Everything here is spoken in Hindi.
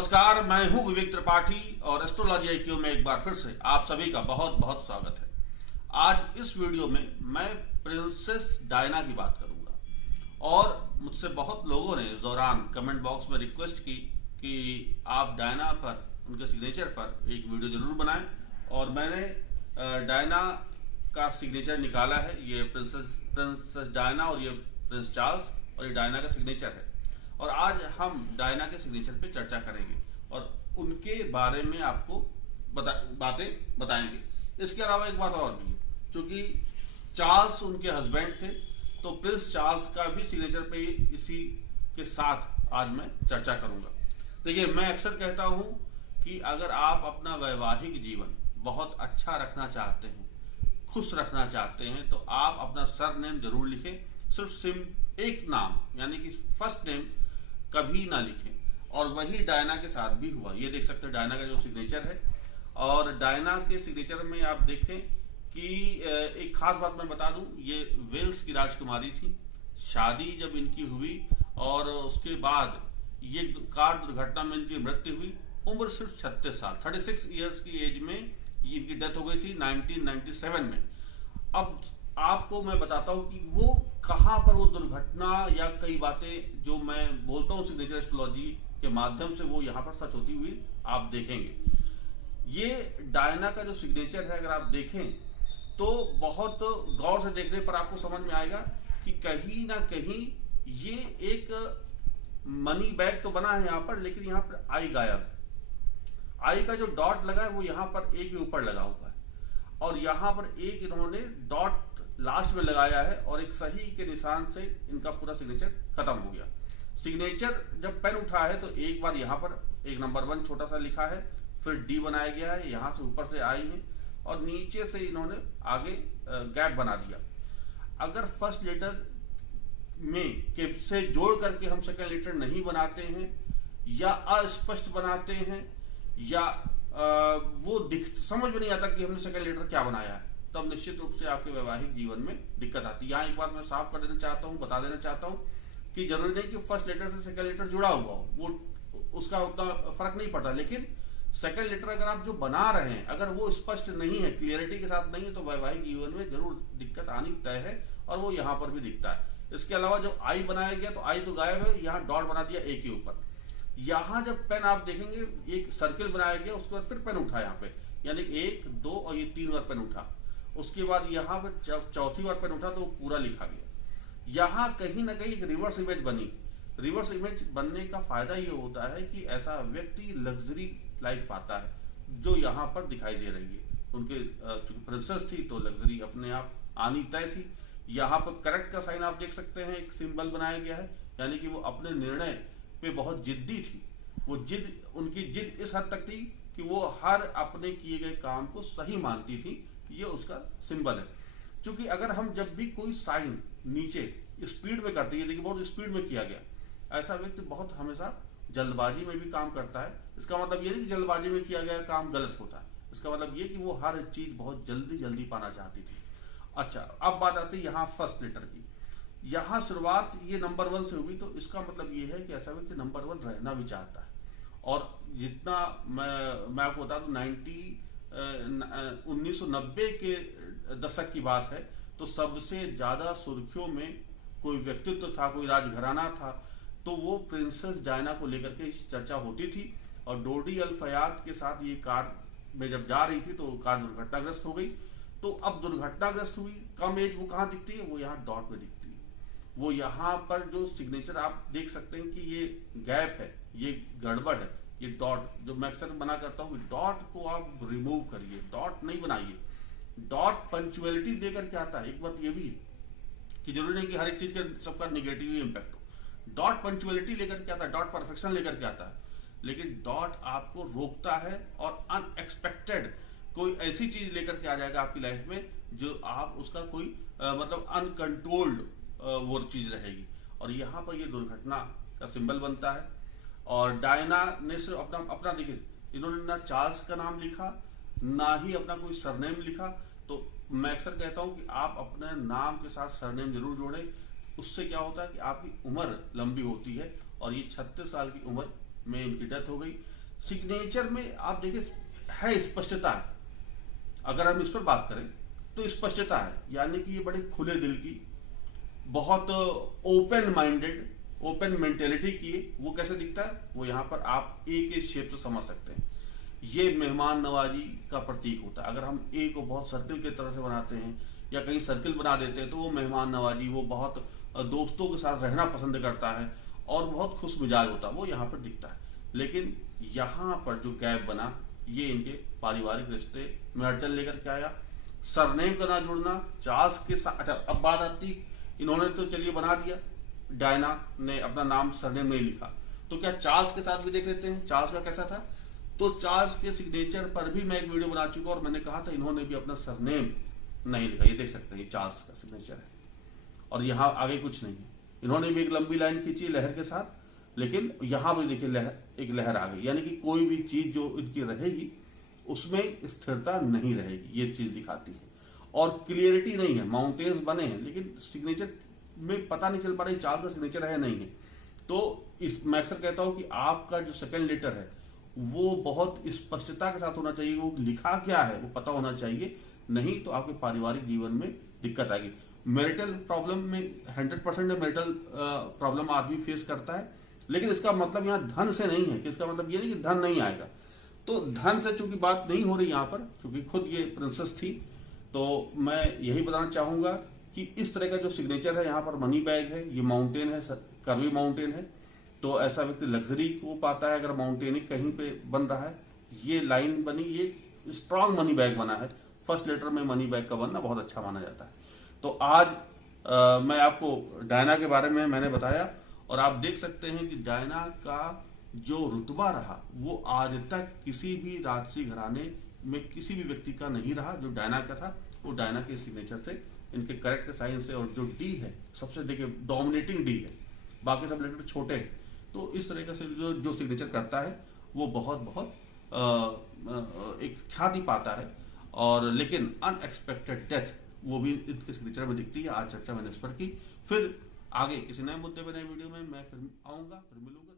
नमस्कार, मैं हूं विवेक त्रिपाठी और एस्ट्रोलॉजी IQ में एक बार फिर से आप सभी का बहुत बहुत स्वागत है। आज इस वीडियो में मैं प्रिंसेस डायना की बात करूंगा और मुझसे बहुत लोगों ने इस दौरान कमेंट बॉक्स में रिक्वेस्ट की कि आप डायना पर, उनके सिग्नेचर पर एक वीडियो जरूर बनाएं और मैंने डायना का सिग्नेचर निकाला है। ये प्रिंसेस डायना और ये प्रिंस चार्ल्स और ये डायना का सिग्नेचर है और आज हम डायना के सिग्नेचर पे चर्चा करेंगे और उनके बारे में आपको बातें बताएंगे। इसके अलावा एक बात और भी है, क्योंकि चार्ल्स उनके हस्बैंड थे तो प्रिंस चार्ल्स का भी सिग्नेचर पे इसी के साथ आज मैं चर्चा करूंगा। देखिए, मैं अक्सर कहता हूं कि अगर आप अपना वैवाहिक जीवन बहुत अच्छा रखना चाहते हैं, खुश रखना चाहते हैं, तो आप अपना सरनेम जरूर लिखें। सिर्फ एक नाम यानी कि फर्स्ट नेम कभी ना लिखें। और वही डायना के साथ भी हुआ। ये देख सकते हैं डायना का जो सिग्नेचर है और डायना के सिग्नेचर में आप देखें कि एक खास बात मैं बता दूं, ये वेल्स की राजकुमारी थी। शादी जब इनकी हुई और उसके बाद ये कार दुर्घटना में इनकी मृत्यु हुई। उम्र सिर्फ 36 साल, 36 ईयर्स की एज में इनकी डेथ हो गई थी 1997 में। अब आपको मैं बताता हूं कि वो कहां पर वो दुर्घटना या कई बातें जो मैं बोलता हूं सिग्नेचर एस्ट्रोलॉजी के माध्यम से वो यहां पर सच होती हुई आप देखेंगे। ये डायना का जो सिग्नेचर है, अगर आप देखें तो बहुत गौर से देखने पर आपको समझ में आएगा कि कहीं ना कहीं ये एक मनी बैग तो बना है यहां पर, लेकिन यहां पर आई गायब है। आई का जो डॉट लगा है वो यहां पर ए के ऊपर लगा हुआ है और यहां पर एक इन्होंने डॉट लास्ट में लगाया है और एक सही के निशान से इनका पूरा सिग्नेचर खत्म हो गया। सिग्नेचर जब पेन उठा है तो एक बार यहाँ पर एक नंबर 1 छोटा सा लिखा है, फिर डी बनाया गया है, यहाँ से ऊपर से आई है और नीचे से इन्होंने आगे गैप बना दिया। अगर फर्स्ट लेटर में के से जोड़ करके हम सेकंड लेटर नहीं बनाते हैं या अस्पष्ट बनाते हैं या वो समझ में नहीं आता कि हमने सेकंड लेटर क्या बनाया है, तब निश्चित रूप से आपके वैवाहिक जीवन में दिक्कत आती है। यहाँ एक बात मैं साफ कर देना चाहता हूँ, बता देना चाहता हूँ कि जरूरी नहीं कि फर्स्ट लेटर से सेकंड लेटर जुड़ा हुआ हो, वो उसका उतना फर्क नहीं पड़ता। लेकिन सेकंड लेटर अगर आप जो बना रहे हैं, अगर वो स्पष्ट नहीं है, क्लियरिटी के साथ नहीं है, तो वैवाहिक जीवन में जरूर दिक्कत आनी तय है और वो यहाँ पर भी दिखता है। इसके अलावा जब आई बनाया गया तो आई तो गायब है, यहाँ डॉट बना दिया ए के ऊपर। यहाँ जब पेन आप देखेंगे एक सर्किल बनाया गया, उसके बाद फिर पेन उठा यहाँ पे, यानी 1, 2 और ये 3 बार पेन उठा। उसके बाद यहाँ पर चौथी बार पेन उठा तो पूरा लिखा गया। यहाँ कहीं ना कहीं एक रिवर्स इमेज बनी। रिवर्स इमेज बनने का फायदा ये होता है कि ऐसा व्यक्ति लग्जरी लाइफ पाता है जो यहाँ पर दिखाई दे रही है। उनके चूंकि प्रिंसेस थी तो लग्जरी अपने आप आनी तय थी। यहाँ पर करेक्ट का साइन आप देख सकते हैं, एक सिंबल बनाया गया है, यानी कि वो अपने निर्णय पे बहुत जिद्दी थी। वो उनकी जिद इस हद तक थी कि वो हर अपने किए गए काम को सही मानती थी। ये उसका सिंबल है। क्योंकि अगर हम जब भी कोई साइन नीचे स्पीड में करते हैं, देखिए बहुत स्पीड में किया गया, ऐसा व्यक्ति बहुत हमेशा जल्दबाजी में भी काम करता है। इसका मतलब ये नहीं कि जल्दबाजी में किया गया काम गलत होता है, इसका मतलब ये कि वो हर चीज बहुत जल्दी पाना चाहती थी। अच्छा, अब बात आती है यहाँ फर्स्ट लेटर की। यहाँ शुरुआत ये नंबर 1 से हुई तो इसका मतलब ये है कि ऐसा व्यक्ति नंबर 1 रहना भी चाहता है। और जितना मैं आपको बता दूं 1990 के दशक की बात है तो सबसे ज्यादा सुर्खियों में कोई व्यक्तित्व था, कोई राजघराना था, तो वो प्रिंसेस डायना को लेकर के चर्चा होती थी। और डोडी अल फयाद के साथ ये कार में जब जा रही थी तो कार दुर्घटनाग्रस्त हो गई। तो अब दुर्घटनाग्रस्त हुई, कम एज, वो कहाँ दिखती है, वो यहाँ डॉट में दिखती है। वो यहाँ पर जो सिग्नेचर आप देख सकते हैं कि ये गैप है, ये गड़बड़ है, ये डॉट जो मैं अक्सर मना करता हूँ, डॉट को आप रिमूव करिए, डॉट नहीं बनाइए। डॉट पंक्चुअलिटी देकर के आता है। एक बात ये भी है कि जरूरी नहीं कि हर एक चीज का सबका निगेटिव ही इंपैक्ट हो। डॉट पंक्चुअलिटी लेकर के आता है, डॉट परफेक्शन लेकर के आता है, लेकिन डॉट आपको रोकता है और अनएक्सपेक्टेड कोई ऐसी चीज लेकर के आ जाएगा आपकी लाइफ में जो आप उसका कोई मतलब अनकंट्रोल्ड वो चीज रहेगी। और यहाँ पर ये दुर्घटना का सिंबल बनता है। और डायना ने सिर्फ अपना देखिए, इन्होंने ना चार्ल्स का नाम लिखा ना ही अपना कोई सरनेम लिखा। तो मैं अक्सर कहता हूं कि आप अपने नाम के साथ सरनेम जरूर जोड़ें। उससे क्या होता है कि आपकी उम्र लंबी होती है और ये 36 साल की उम्र में इनकी डेथ हो गई। सिग्नेचर में आप देखिए है स्पष्टता है, अगर हम इस पर बात करें तो स्पष्टता है, यानी कि ये बड़े खुले दिल की, बहुत ओपन माइंडेड, ओपन मेंटेलिटी की। वो कैसे दिखता है, वो यहाँ पर आप ए के शेप से समझ सकते हैं। ये मेहमान नवाजी का प्रतीक होता है। अगर हम ए को बहुत सर्किल की तरह से बनाते हैं या कहीं सर्किल बना देते हैं तो वो मेहमान नवाजी, वो बहुत दोस्तों के साथ रहना पसंद करता है और बहुत खुश मिजाज होता है, वो यहाँ पर दिखता है। लेकिन यहाँ पर जो गैप बना, ये इनके पारिवारिक रिश्ते में अड़चन लेकर के आया। सरनेम का ना जुड़ना चार्ल्स के साथ। अच्छा, अब बात आती, इन्होंने तो चलिए बना दिया, डायना ने अपना नाम सरनेम नहीं लिखा, तो क्या चार्ल्स के साथ भी देख लेते हैं चार्ल्स का कैसा था। तो चार्ल्स के सिग्नेचर पर भी मैं एक वीडियो बना चुका और मैंने कहा था इन्होंने भी अपना सरनेम नहीं लिखा। ये देख सकते हैं, ये चार्ल्स का सिग्नेचर है और यहाँ आगे कुछ नहीं है। इन्होंने भी एक लंबी लाइन खींची लहर के साथ, लेकिन यहाँ भी देखिए एक लहर आ गई, यानी कि कोई भी चीज जो इनकी रहेगी उसमें स्थिरता नहीं रहेगी, ये चीज दिखाती है। और क्लियरिटी नहीं है, माउंटेन्स बने हैं लेकिन सिग्नेचर में पता नहीं चल पा रहा चार्ल्स का सिग्नेचर है नहीं है। तो मैं अक्सर कहता हूं कि आपका जो सेकंड लेटर है वो बहुत स्पष्टता के साथ होना चाहिए, वो लिखा क्या है वो पता होना चाहिए, नहीं तो आपके पारिवारिक जीवन में दिक्कत आएगी। मैरिटल प्रॉब्लम में 100% मैरिटल प्रॉब्लम आदमी फेस करता है, लेकिन इसका मतलब यहाँ धन से नहीं है कि इसका मतलब ये नहीं कि धन नहीं आएगा। तो धन से चूंकि बात नहीं हो रही यहाँ पर, क्योंकि खुद ये प्रिंसेस थी, तो मैं यही बताना चाहूंगा कि इस तरह का जो सिग्नेचर है यहाँ पर मनी बैग है, ये माउंटेन है, कर्वी माउंटेन है, तो ऐसा व्यक्ति लग्जरी को पाता है अगर माउंटेनिक कहीं पे बन रहा है। ये लाइन बनी, ये स्ट्रांग मनी बैग बना है। फर्स्ट लेटर में मनी बैग का बनना बहुत अच्छा माना जाता है। तो आज मैं आपको डायना के बारे में मैंने बताया और आप देख सकते हैं कि डायना का जो रुतबा रहा वो आज तक किसी भी राजसी घराने में किसी भी व्यक्ति का नहीं रहा। जो डायना का था वो डायना के सिग्नेचर से, इनके करेक्ट साइन से, और जो डी है सबसे देखिए डोमिनेटिंग डी है, बाकी सब लेटर छोटे हैं। तो इस तरह का से जो सिग्नेचर करता है वो बहुत एक ख्याति पाता है। और लेकिन अनएक्सपेक्टेड डेथ वो भी इनके सिग्नेचर में दिखती है। आज चर्चा मैंने इस पर की, फिर आगे किसी नए मुद्दे पर नए वीडियो में मैं फिर आऊंगा, फिर मिलूंगा।